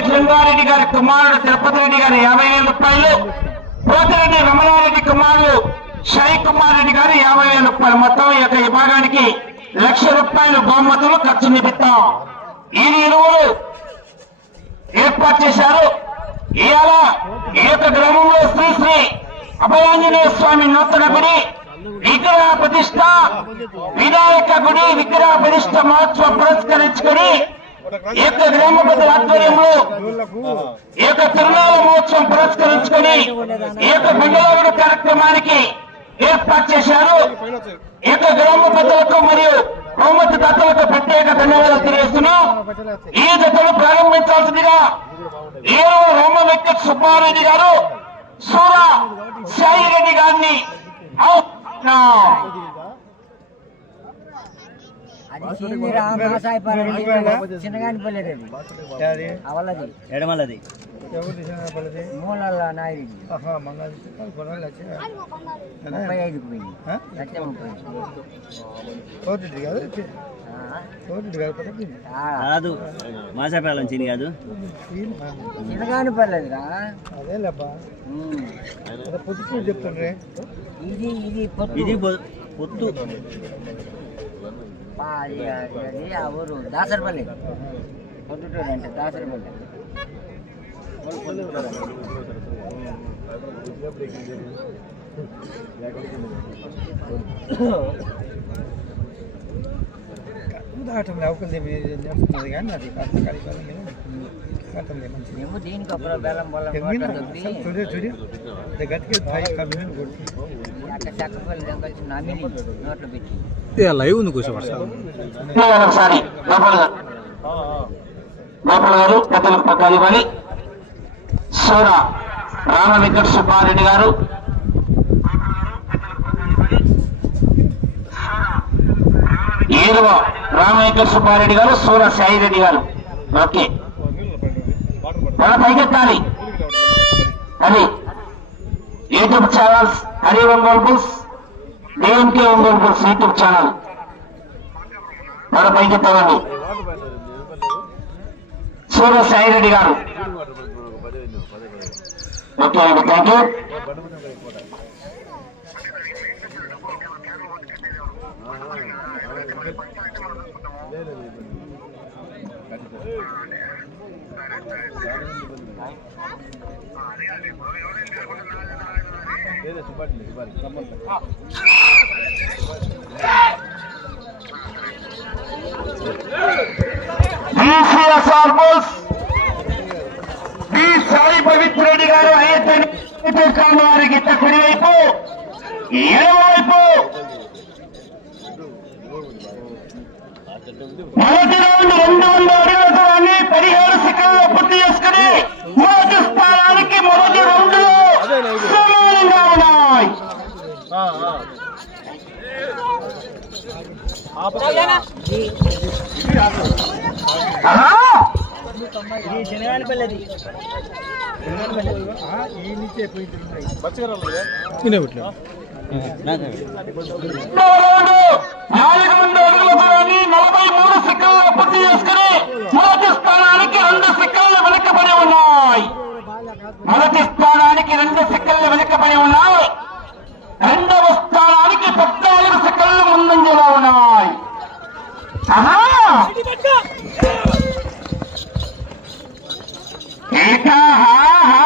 వెంకట లింగారెడ్డి గారి కుమారుడు తిరుపతి రెడ్డి గారు యాభై వేల రూపాయలు పోతిరెడ్డి రమణారెడ్డి కుమారుడు షై కుమార్ రెడ్డి గారు యాభై వేల రూపాయలు. మొత్తం ఈ యొక్క విభాగానికి లక్ష రూపాయలు బహుమతులు ఖర్చు నిపిస్తాం ఈ ఇరువురు ఏర్పాటు చేశారు. ఇవాళ ఈ యొక్క గ్రామంలో శ్రీ శ్రీ అభయాంజనేయ స్వామి నూతన గుడి విగ్రహ ప్రతిష్ట వినాయక గుడి విగ్రహ ప్రతిష్ట మహోత్సవం పురస్కరించుకుని ఈ యొక్క గ్రామ పెద్దల ఆధ్వర్యంలో ఈ యొక్క తిరునాళ మహోత్సవం పురస్కరించుకొని ఈ యొక్క కార్యక్రమానికి ఏర్పాటు చేశారు. ఈ యొక్క గ్రామ పెద్దలకు మరియు బహుమతి దాతలకు ప్రత్యేక ధన్యవాదాలు తెలియజేస్తున్నాం. ఈ దశను ప్రారంభించాల్సిందిగా ఏరో రామ వెంకట సుబ్బారెడ్డి గారు సూర సాయిరెడ్డి గారిని ఆహ్వానిస్తున్నాం. అది సింగి రామసాయిపల్లి చిన్నగాని పల్లెది అది అవలది ఎడమలది. మూలల నాయుడు. ముప్పై ఐదుకు పోయింది. లక్ష ముప్పై ఆ, కాదు మాసాపాలెం చిని కాదు. చిన్నగాని పల్లెదిరా ఉమ్. చెప్తుండ్రే. ఇది ఇది పొత్తు. ఇది అది ఆ ఊరు దాసరపల్లి. పొద్దుటూరు అంటే దాసరపల్లి. దాటం అవకాశం నేర్చుకున్నది కానీ అది కాస్త కలిపాలి మేము దీనికి ఒక బెల్లం బొల్లం చూడే చూడి చక్కపల్లి దగ్గర నమ్మిని నోట్లో పెట్టి. లైవ్ ఉంది సార్. ఒకసారి గారు. ఇవ్వాలి. సూర రామ వెంకట సుబ్బారెడ్డి గారు. ఏరువ రామయ్య సుబ్బారెడ్డి గారు సూర సాయి రెడ్డి గారు. ఓకే. మన పైకెత్తాలి అది YouTube channels Hari Ongole bulls DMK Ongole bulls YouTube channel. మన పైకెత్తాలండి సూర్య సాయిరెడ్డి గారు. ఓకే అండి థ్యాంక్ యూ సాయి పవిత్ర రెడ్డి గారు అయితే కామారికి కుడి వైపు ఎడమ వైపు మొదటి రౌండ్ రెండు వందల అడుగుల దూరాన్ని పదిహేడు సెకండ్లు పూర్తి చేసుకుని మొదటి స్థానానికి మొదటి రౌండ్లో సమానంగా ఉన్నాయి ఆహా! ఇది చిన్నగాని పల్లెది ఈ నుంచే పోయింటున్నాయి తినేబట్లే రెండో రౌండ్ నాలుగు నలభై మూడు సెకండ్లు పూర్తి చేసుకుని మొదటి స్థానానికి రెండు సెకండ్లు వెనకబడి ఉన్నాయి మొదటి స్థానానికి రెండు సెకండ్లు వెనకబడి ఉన్నాయి రెండవ స్థానానికి పద్నాలుగు సెకండ్లు ముందంజలో ఉన్నాయి ఆహా! ఏకా, హా, హా.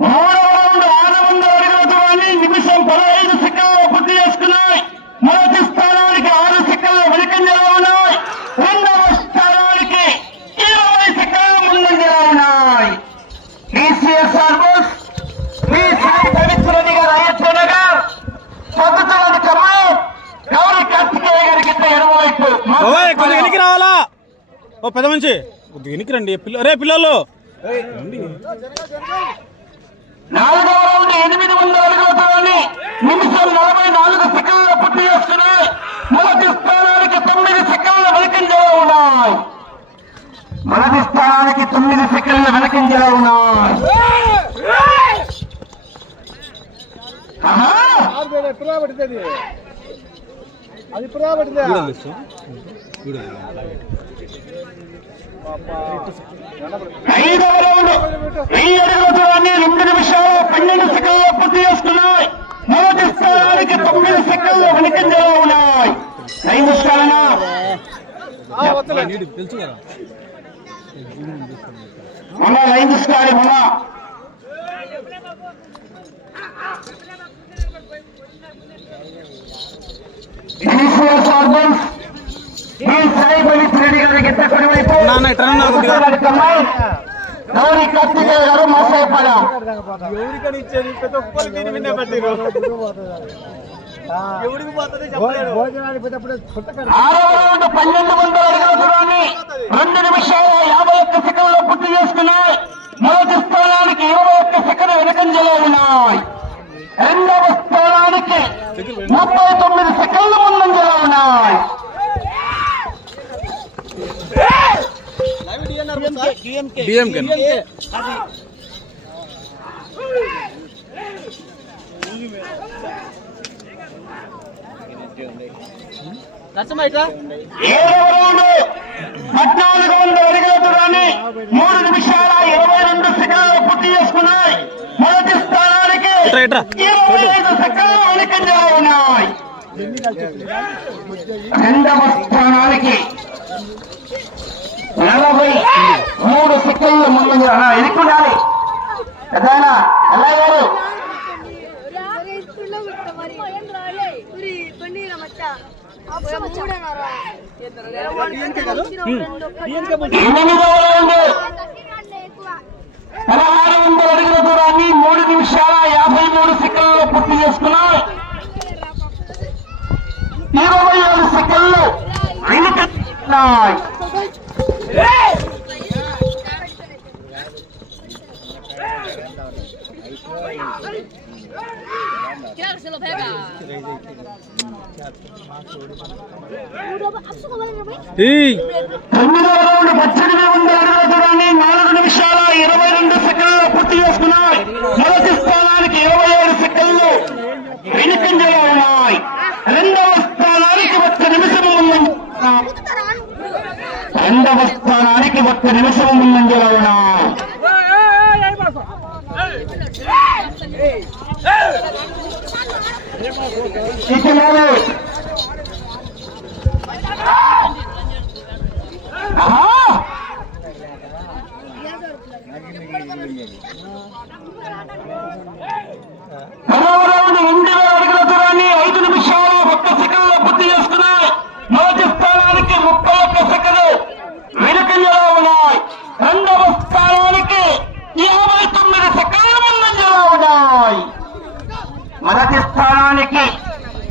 మూడవ రౌండ్ ఆరు వందల అడుగుల దూరాన్ని నిమిషం పదహైదు సెకండ్లు పూర్తి చేసుకున్నాయి మొదటి స్థానానికి ఆరు సెకండ్లు వెనుకంజలో ఉన్నాయి రెండవ స్థానానికి ఇరవై సెకండ్లు ముందంజలో ఉన్నాయి టీసీఎస్ఆర్ బోస్ శ్రీ సాయి పవిత్రుని గారు అయ్యప్ప నగర్ పొద్దుతున్నది కమ్మాయి గౌరీ కార్తికేయ గారికి ఎడమవైపు బాబాయ్ కొద్దిగా వెనక్కి రావాలా ఓ పెద్ద కొద్దిగా వెనక్కి రండి పిల్ల రే పిల్లలు. రండి నాలుగవ రౌండ్ ఎనిమిది వందల అడుగుల దూరాన్ని నిమిషం నలభై నాలుగు సెకండ్లు పూర్తి చేస్తున్నాయి. మొదటి స్థానానికి తొమ్మిది సెకండ్ల వెనకంజలో ఉన్నాయి. మొదటి స్థానానికి తొమ్మిది సెకండ్ల వెనకంజలో ఉన్నాయి. ఆహా! అది ఐదవ రౌండ్. వెయ్యి అడుగుల దూరాన్ని రెండు నిమిషాలు పన్నెండు సెకండ్లు పూర్తి చేసుకున్నాయి. మొదటి స్థానానికి తొమ్మిది సెకండ్లు వెనుకంజలో ఉన్నాయి. ఐదు స్థానం తెలుసు కదా మన ఐదు స్థానం ఉన్న ఇనిషియల్ నాన్న, ఇట్రా అన్న, కొద్దిగా. గౌరీ కార్తికేయ గారు మాసాయపాలెం ఎవరికని ఇచ్చేది ప్రతి ఒక్కరు దీని విన్నే పెట్టారు ఎవరికి పోతుంది చెప్పలేరు భోజనానికి పోయేటప్పుడు పుట్టకాడు ఆరవ రౌండ్ పన్నెండు వందల అడుగుల దూరాన్ని రెండు నిమిషాల యాభై ఒక్క సెకండ్లో పూర్తి చేసుకున్నాయి. మొదటి స్థానానికి ఇరవై ఒక్క సెకండ్ వెనకంజలో ఉన్నాయి. రెండవ స్థానానికి ముప్పై తొమ్మిది సెకండ్లు ముందంజలో ఉన్నాయి. డిఎంకే పద్నాలుగు వందల అడుగుల దూరాన్ని మూడు నిమిషాల ఇరవై రెండు సెకండ్లు పూర్తి చేసుకున్నాయి. మొదటి స్థానానికి. ఇరవై ఐదు సెకండ్లు వెనకంజలో ఉన్నాయి. రెండవ స్థానానికి నలభై మూడు సెకండ్ల ముందు ఎదుర్కొండాలి పెద్దనా ఎలా గారు ఎనిమిదవ రౌండ్ పదహారు వందల అడుగుల దూరాన్ని మూడు నిమిషాల nós! Ei! ఒక్క నిమిషం ముందంజలో చిక్కుమారు. ఆహా! పదవ రౌండ్ ఎనిమిది వేల అడుగుల దూరాన్ని ఐదు నిమిషాలు ఒక్క సెకండ్లో పూర్తి చేసుకున్నాయి మొదటి స్థానానికి ముప్పై ఒక్క సెకండ్ వెనుకంజలో ఉన్నాయి రెండవ స్థానానికి యాభై తొమ్మిది సెకండ్ల ముందంజలో ఉన్నాయి మొదటి స్థానానికి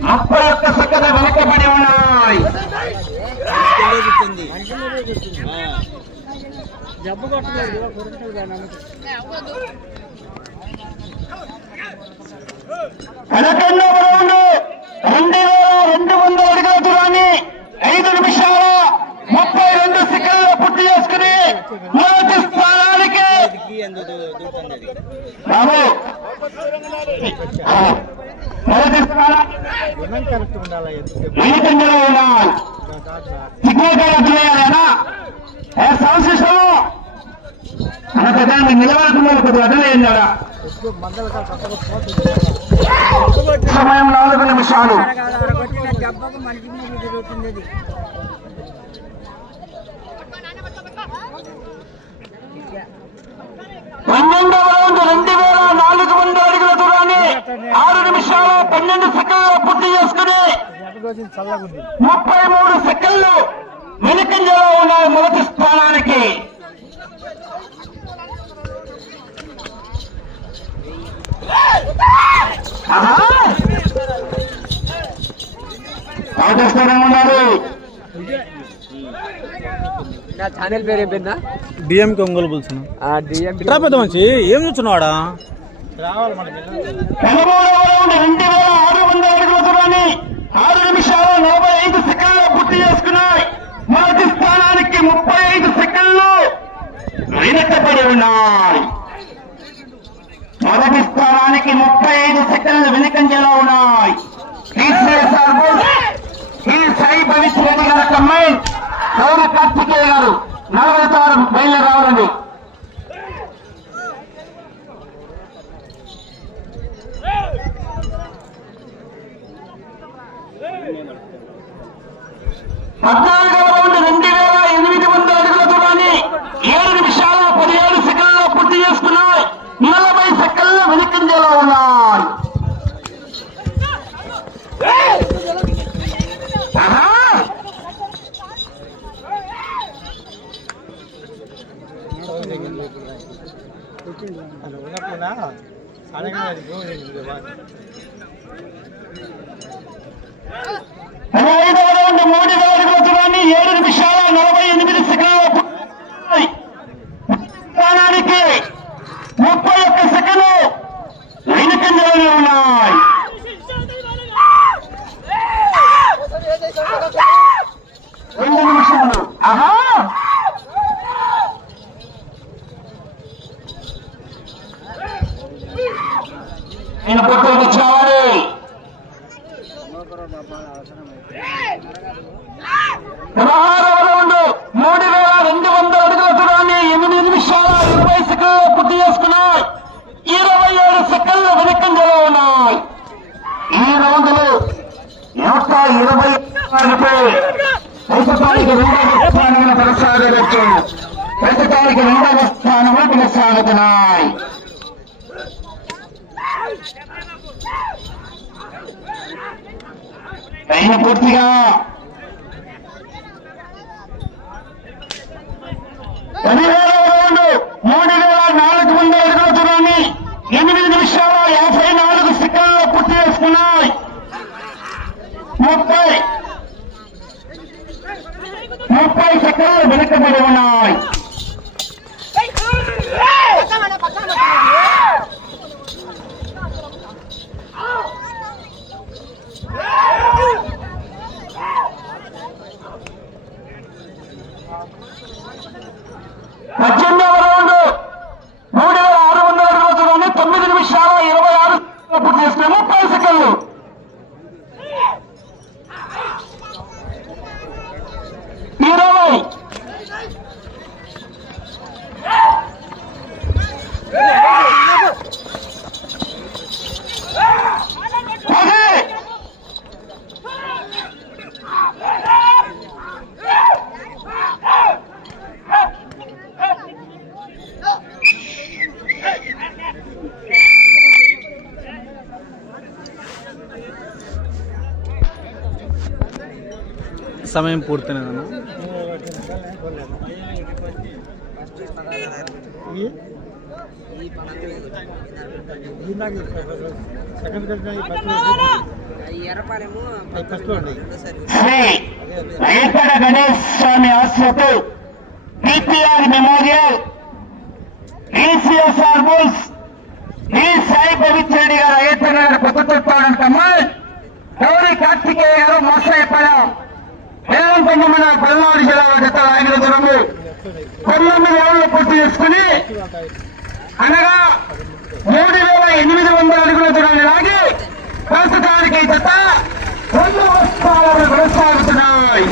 ముప్పై సెకండ్ వెనుకబడి ఉన్నాయి జబ్బు కొట్టలేదు కొడుతుంది పదకొండవ రౌండ్ రెండు వేల రెండు వందల అడుగుల దూరాన్ని ఐదు నిమిషాల ముప్పై రెండు సెకండ్లు పూర్తి చేసుకుని మొదటి స్థానానికి బాబు. ఆ, మొదటి స్థానానికి వినం మన పెద్ద నిలబడుతున్నారు కొద్దిగా అడ్డలేయండి ఆడ. సమయం నాలుగు నిమిషాలు జబ్బకు మనిషి మీద తిరుగుతుంది అది. పన్నెండవ రౌండ్ రెండు వేల నాలుగు వందల అడుగుల దూరాన్ని ఆరు నిమిషాల పన్నెండు సెకండ్లు పూర్తి చేసుకుని ముప్పై మూడు సెకండ్లు వెనుకంజలో ఉన్నాయి మొదటి స్థానానికి ఉన్నారు. నా ఛానల్ పేరు ఏం పేరునా డిఎంకే ఒంగోలు పిలుచున్నా ఆ డిఎం ఇట్రా పెద్ద మంచి. ఏం చూస్తున్నావాడా రెండు వేల ఆరు వందల అడుగుల దూరాన్ని ఆరు నిమిషాల నలభై ఐదు సెకండ్లు పూర్తి చేసుకున్నాయి. మొదటి స్థానానికి ముప్పై ఐదు సెకండ్లు వెనుకబడి ఉన్నాయి మొదటి స్థానానికి ముప్పై ఐదు సెకండ్లు వెనుకంజలో ఉన్నాయి. ఈ గౌరవ కార్తికేయ గారు నలభై తారు బయలుదేరి одна పదహారవ రౌండ్ మూడు వేల రెండు వందల అడుగుల దూరాన్ని ఎనిమిది నిమిషాల ఇరవై సెకండ్లో పూర్తి చేసుకున్నాయి. ఇరవై ఏడు సెకండ్ల వెనుకంజలో ఉన్నాయి. ఈ రౌండ్లో నూట ఇరవై ప్రస్తుతానికి రెండవ స్థానంలో కొనసాగవచ్చు ప్రస్తుతానికి రెండవ స్థానంలో కొనసాగుతున్నాయి. పైన పూర్తిగా. పదివేల రౌండ్ మూడు వేల నాలుగు వందల అడుగుల దూరాన్ని ఎనిమిది నిమిషాల యాభై నాలుగు సెకండ్లు పూర్తి చేసుకున్నాయి. ముప్పై ముప్పై సెకండ్లు వెనుకబడి ఉన్నాయి పద్దెనిమిదవ రౌండ్ మూడు వేల ఆరు వందల అడుగుల దూరాన్ని తొమ్మిది నిమిషాల ఇరవై ఆరు సెకండ్లు పూర్తి చేసుకుని ముప్పై సెకండ్లు ఇరవై పది సమయం పూర్తయినదన్న ఏర్పడ గణేష్ స్వామి ఆశ్రతో పిపిఆర్ మెమోరియల్ ఈసీఎస్ఆర్ బుల్స్ ఈ సాయి పవిత్ర గారు అయ్యప్ప గారు కొత్తపాడు గౌరీ కార్తికేయ గారు మోసాయపాలెం వేలంకొండ మన పల్నాడు జిల్లా గత ఆయన దూరము పంతొమ్మిది ఏళ్ళు పూర్తి చేసుకుని అనగా మూడు వేల ఎనిమిది వందల అడుగుల దూరాన్ని లాగి ప్రస్తుతానికి జత రెండు వస్తాలను కొనసాగుతున్నాయి.